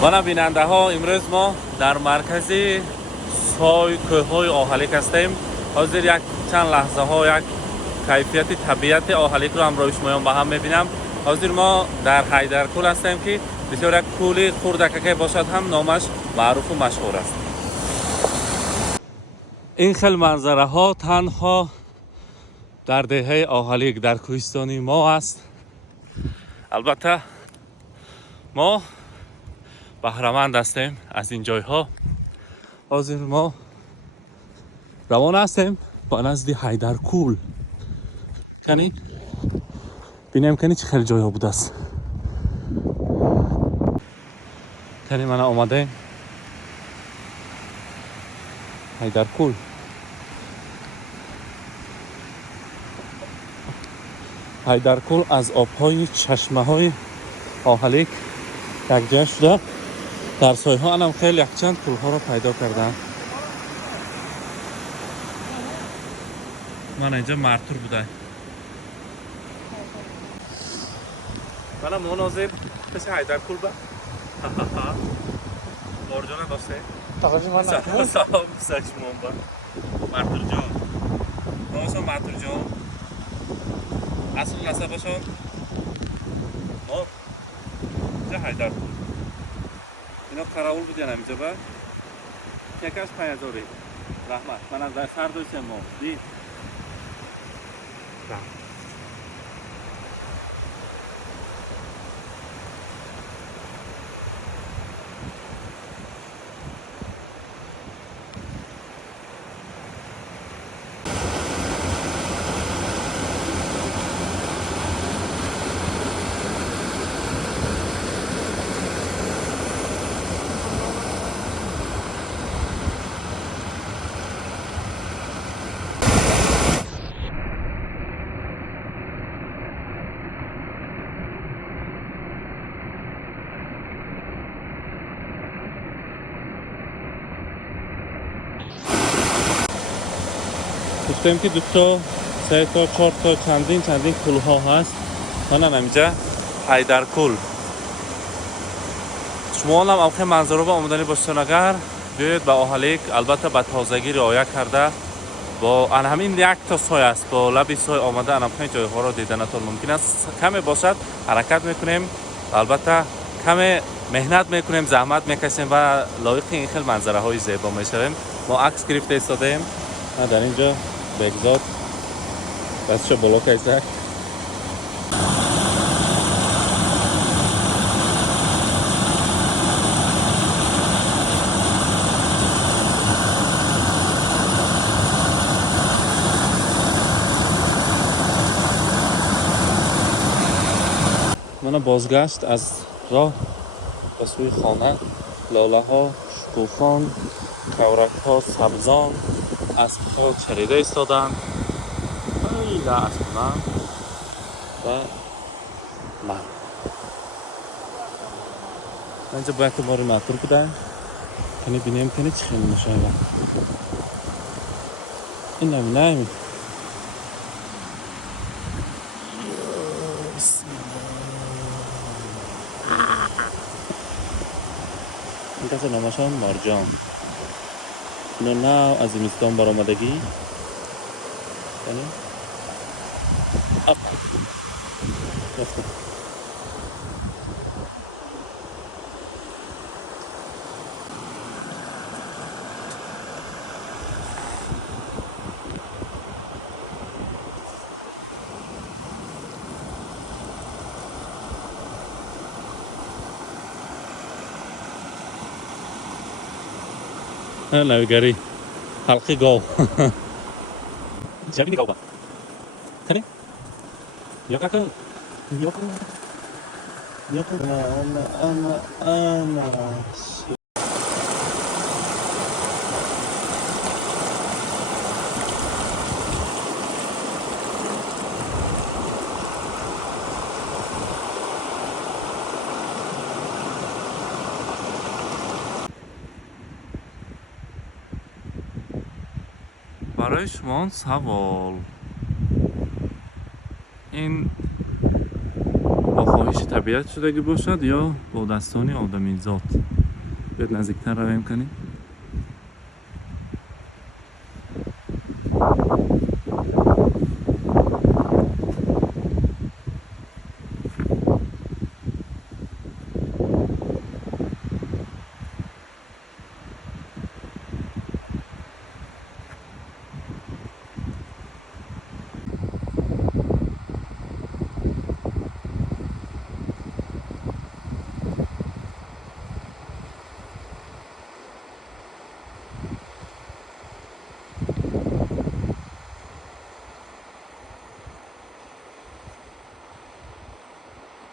وانا بیننده ها امروز ما در مرکز سای کوههای آهلیک هستیم. حاضر یک چند لحظه ها یک کیفیت طبیعت آهلیک رو همراه شما با هم میبینم. حاضر ما در حیدرکول هستیم که بسیار یک کولی خردکه باشد هم نامش معروف و مشهور است. این خیل منظره ها تنها در دهه آهلیک در کوهستانی ما است. البته ما بهره‌مند هستیم از این جای ها. حاضر ما روانه هستیم با نزد حیدرکول. کنی بینیم کنی چه خیلی جای ها بوده است. کنی من آمده حیدرکول. حیدرکول از آبهای چشمه های آهلیک یک جای شده. در سایه ها هم خیلی یک چند کول ها را پیدا کردن. من اینجا مرتور بوده. من مناظر پس حیدرکول با مرجانه داشته تقریبا من صاحب سشمون با مرتور جان نامشان مرتور جان اصل نسبشان ما اینجا حیدرکول. اینا قراول بودن اینجا با یکیش 5000 رحمت. من از در شهر داشتم ما دی گفتیم که 2 تا 3 تا 4 تا چندین کول ها هست. من اینجا حیدرکول. شما هم اوخه منظره با آمدنی باشتن اگر بیاید به آهلیک البته به تازگی رعایت کرده با همین 1 تا سای است با لبی سای آمده انمخه جای ها را دیدنتون ممکن است. کمی باشد حرکت میکنیم البته کمی مهنت میکنیم زحمت میکشیم و لایق این خیلی منظره های زیبا میشویم. ما عکس گرفته ایستادیم در اینجا بگذار بسش بالا کیسه من بازگشت از راه به سوی خانه. لاله ها شکوفان، کورک ها سبزان، اسب ها چریده ایستادند. خیلی اسب من و من اینجا باید که باری مطور بودن کنی بینیم کنی چی خیلی نشایه این نمی نمی این کسی نامشان مرجان. اینو نه از زمستان برآمدگی کنی اپ رفته. نویگری حلقی گاو جبینی گاو با کنی یا که یا انا برای شما سوال این با کاهش طبیعت شدگی باشد یا با دستانی آدمی ذات. بیاید نزدیکتر رویم کنیم.